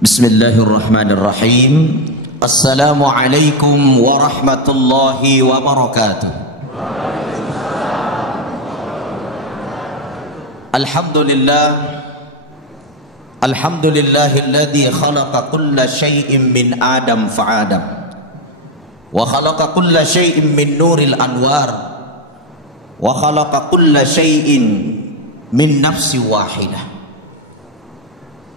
Bismillahirrahmanirrahim. Assalamualaikum warahmatullahi wabarakatuh. Alhamdulillahilladzi khalaqa kulla syai'in min Adam fa'adam wa khalaqa kulla syai'in min nuril anwar wa khalaqa kulla syai'in min nafsi wahidah.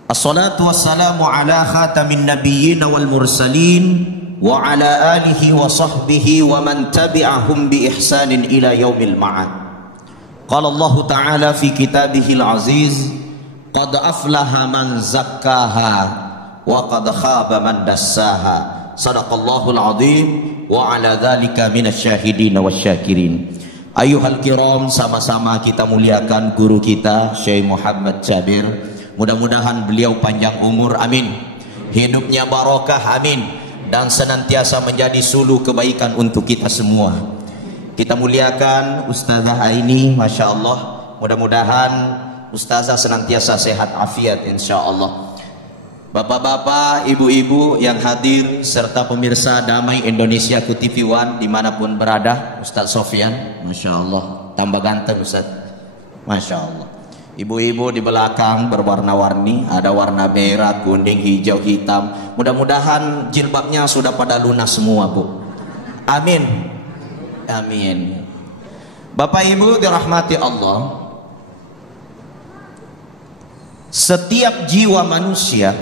Assalatu wassalamu ala khatamin nabiyyin wal mursalin wa ala alihi wa sahbihi wa man tabi'ahum bi ihsanin ila yaumil ma'ad. Qala Allah ta'ala fi kitabihil aziz, qad aflaha man zakkaha wa qad khaba man dassaha. Sadaqallahul azim wa ala dzalika minasyahidin wasyakirin. Ayuhal kiram, sama-sama kita muliakan guru kita Syekh Muhammad Jabir. Mudah-mudahan beliau panjang umur, amin. Hidupnya barokah, amin. Dan senantiasa menjadi suluh kebaikan untuk kita semua. Kita muliakan Ustazah Aini, Masya Allah. Mudah-mudahan Ustazah senantiasa sehat afiat, insya Allah. Bapak-bapak, ibu-ibu yang hadir, serta pemirsa Damai Indonesia ku TV One dimanapun berada. Ustaz Sofyan, Masya Allah, tambah ganteng Ustaz, Masya Allah. Ibu-ibu di belakang berwarna-warni, ada warna merah, kuning, hijau, hitam. Mudah-mudahan jilbabnya sudah pada lunas semua, Bu. Amin. Amin. Bapak Ibu dirahmati Allah, setiap jiwa manusia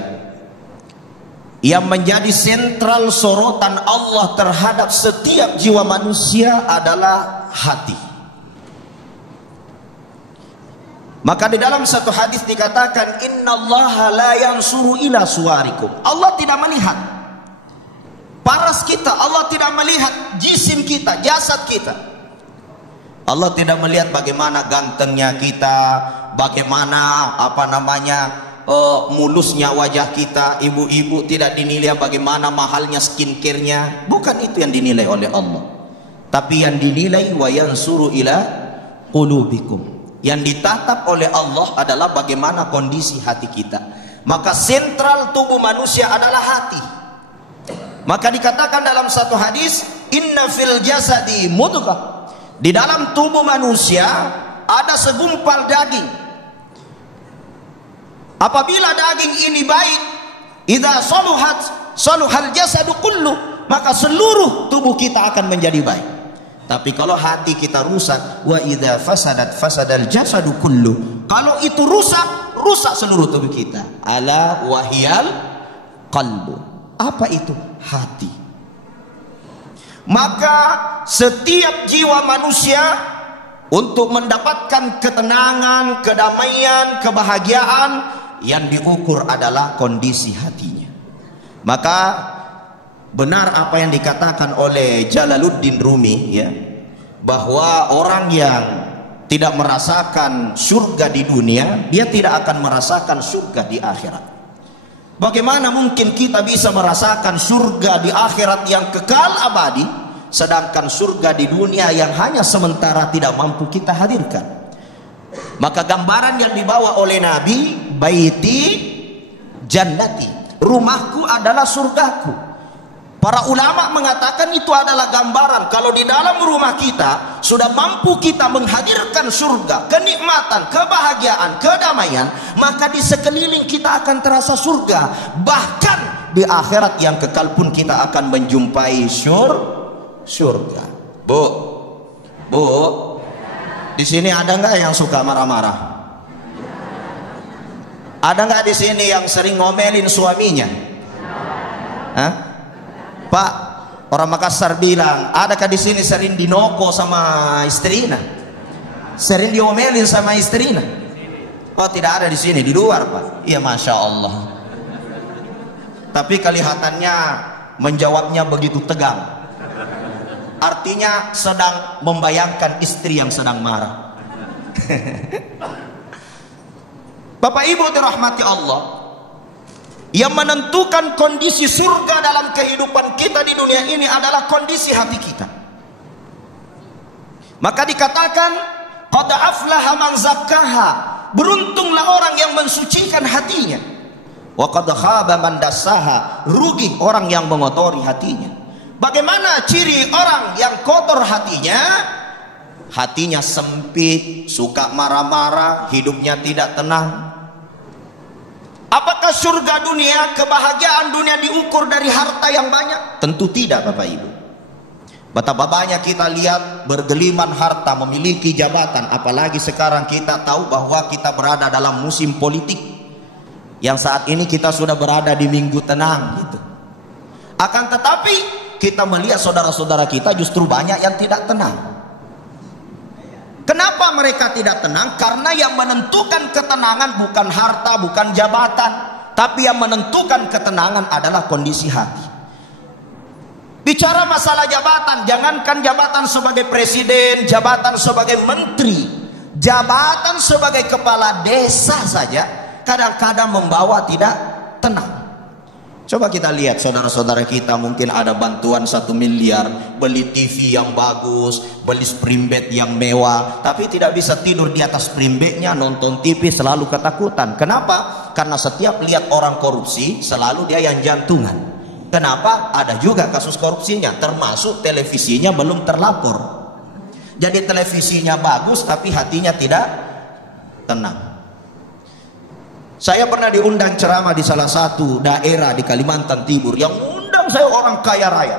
yang menjadi sentral sorotan Allah terhadap setiap jiwa manusia adalah hati. Maka di dalam satu hadis dikatakan, innallaha la yansuru ila suwarikum. Allah tidak melihat paras kita, Allah tidak melihat jisim kita, jasad kita. Allah tidak melihat bagaimana gantengnya kita, bagaimana mulusnya wajah kita. Ibu-ibu tidak dinilai bagaimana mahalnya skincare-nya. Bukan itu yang dinilai oleh Allah. Tapi yang dinilai wa yansuru ila qulubikum. Yang ditatap oleh Allah adalah bagaimana kondisi hati kita. Maka sentral tubuh manusia adalah hati. Maka dikatakan dalam satu hadis, inna fil jasadi mudghah. Di dalam tubuh manusia ada segumpal daging. Apabila daging ini baik, idza saluhal jasadu kullu, maka seluruh tubuh kita akan menjadi baik. Tapi kalau hati kita rusak, wa idza fasadal jasadu kullu, kalau itu rusak, rusak seluruh tubuh kita. Ala wahiyal qalbu. Apa itu? Hati. Maka setiap jiwa manusia untuk mendapatkan ketenangan, kedamaian, kebahagiaan, yang diukur adalah kondisi hatinya. Maka benar apa yang dikatakan oleh Jalaluddin Rumi, ya, bahwa orang yang tidak merasakan surga di dunia, dia tidak akan merasakan surga di akhirat. Bagaimana mungkin kita bisa merasakan surga di akhirat yang kekal abadi, sedangkan surga di dunia yang hanya sementara tidak mampu kita hadirkan? Maka gambaran yang dibawa oleh Nabi, baiti jannati, rumahku adalah surgaku. Para ulama mengatakan itu adalah gambaran kalau di dalam rumah kita sudah mampu kita menghadirkan surga, kenikmatan, kebahagiaan, kedamaian, maka di sekeliling kita akan terasa surga. Bahkan di akhirat yang kekal pun kita akan menjumpai surga. Bu, di sini ada nggak yang suka marah-marah? Ada nggak di sini yang sering ngomelin suaminya? Hah? Pak, orang Makassar bilang, adakah di sini sering dinoko sama istrinya? Sering diomelin sama istrinya? Oh, tidak ada di sini, di luar, Pak. Iya, Masya Allah. Tapi kelihatannya menjawabnya begitu tegang. Artinya sedang membayangkan istri yang sedang marah. Bapak Ibu dirahmati Allah, yang menentukan kondisi surga dalam kehidupan kita di dunia ini adalah kondisi hati kita. Maka dikatakan, qad aflaha man zakkaha, beruntunglah orang yang mensucikan hatinya. wa qad khaba man dassaha, rugi orang yang mengotori hatinya. Bagaimana ciri orang yang kotor hatinya? Hatinya sempit, suka marah-marah, hidupnya tidak tenang. Apakah surga dunia, kebahagiaan dunia diukur dari harta yang banyak? Tentu tidak, Bapak Ibu. Betapa banyak kita lihat bergeliman harta, memiliki jabatan. Apalagi sekarang kita tahu bahwa kita berada dalam musim politik, yang saat ini kita sudah berada di minggu tenang gitu. Akan tetapi kita melihat saudara-saudara kita justru banyak yang tidak tenang. Kenapa mereka tidak tenang? Karena yang menentukan ketenangan bukan harta, bukan jabatan, tapi yang menentukan ketenangan adalah kondisi hati. Bicara masalah jabatan, jangankan jabatan sebagai presiden, jabatan sebagai menteri, jabatan sebagai kepala desa saja kadang-kadang membawa tidak tenang. Coba kita lihat saudara-saudara kita, mungkin ada bantuan 1 miliar, beli TV yang bagus, beli spring bed yang mewah, tapi tidak bisa tidur di atas spring bednya, nonton TV selalu ketakutan. Kenapa? Karena setiap lihat orang korupsi selalu dia yang jantungan. Kenapa? Ada juga kasus korupsinya, termasuk televisinya belum terlapor. Jadi televisinya bagus tapi hatinya tidak tenang. Saya pernah diundang ceramah di salah satu daerah di Kalimantan Timur. Yang undang saya orang kaya raya.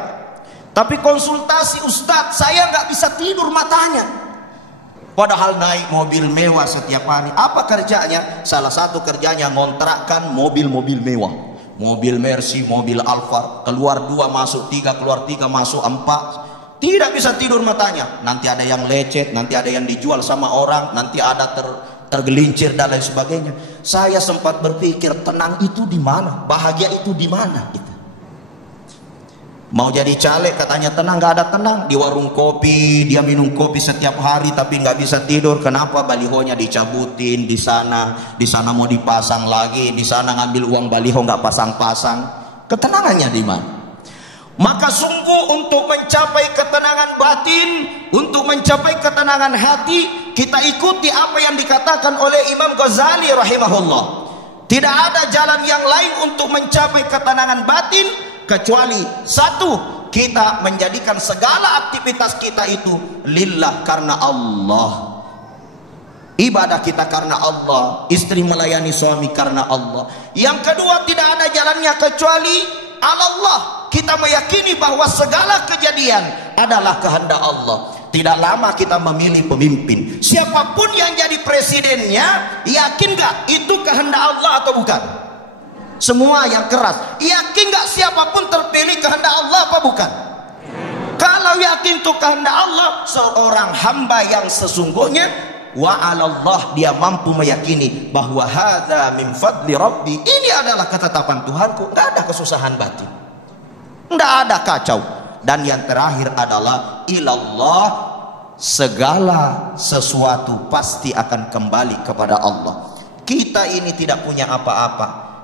Tapi konsultasi Ustadz, saya nggak bisa tidur matanya. Padahal naik mobil mewah setiap hari. Apa kerjanya? Salah satu kerjanya ngontrakkan mobil-mobil mewah. Mobil Mercy, mobil Alphard. Keluar 2 masuk 3, keluar 3 masuk 4. Tidak bisa tidur matanya. Nanti ada yang lecet, nanti ada yang dijual sama orang, nanti ada tergelincir dan lain sebagainya. Saya sempat berpikir, tenang itu di mana? Bahagia itu di mana? Gitu. Mau jadi caleg katanya tenang, nggak ada tenang. Di warung kopi dia minum kopi setiap hari tapi nggak bisa tidur. Kenapa? Balihonya dicabutin di sana mau dipasang lagi, di sana ngambil uang baliho nggak pasang-pasang. Ketenangannya di mana? Maka sungguh untuk mencapai ketenangan batin, untuk mencapai ketenangan hati, kita ikuti apa yang dikatakan oleh Imam Ghazali rahimahullah. Tidak ada jalan yang lain untuk mencapai ketenangan batin kecuali satu, kita menjadikan segala aktivitas kita itu lillah, karena Allah. Ibadah kita karena Allah, istri melayani suami karena Allah. Yang kedua, tidak ada jalannya kecuali Allah. Kita meyakini bahwa segala kejadian adalah kehendak Allah. Tidak lama kita memilih pemimpin, siapapun yang jadi presidennya, yakin gak itu kehendak Allah atau bukan? Semua yang keras, yakin gak siapapun terpilih kehendak Allah apa bukan? Kalau yakin itu kehendak Allah, seorang hamba yang sesungguhnya wa 'alallah, dia mampu meyakini bahwa hadza min fadli rabbi, ini adalah ketetapan Tuhanku, enggak ada kesusahan batin, enggak ada kacau. Dan yang terakhir adalah ilallah, segala sesuatu pasti akan kembali kepada Allah. Kita ini tidak punya apa-apa.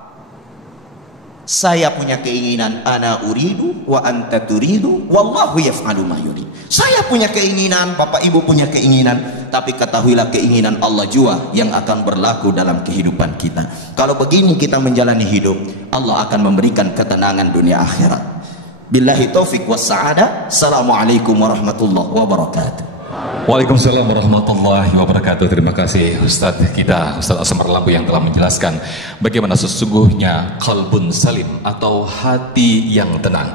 Saya punya keinginan, ana uridu wa anta turidu wallahu yaf'alu ma yurid. Saya punya keinginan, Bapak Ibu punya keinginan, tapi ketahuilah keinginan Allah jua yang akan berlaku dalam kehidupan kita. Kalau begini kita menjalani hidup, Allah akan memberikan ketenangan dunia akhirat. Billahi taufik was sa'adah. Assalamualaikum warahmatullahi wabarakatuh. Waalaikumsalam warahmatullahi wabarakatuh. Terima kasih Ustadz kita, Ustadz Asmar Lampu, yang telah menjelaskan bagaimana sesungguhnya qalbun salim atau hati yang tenang.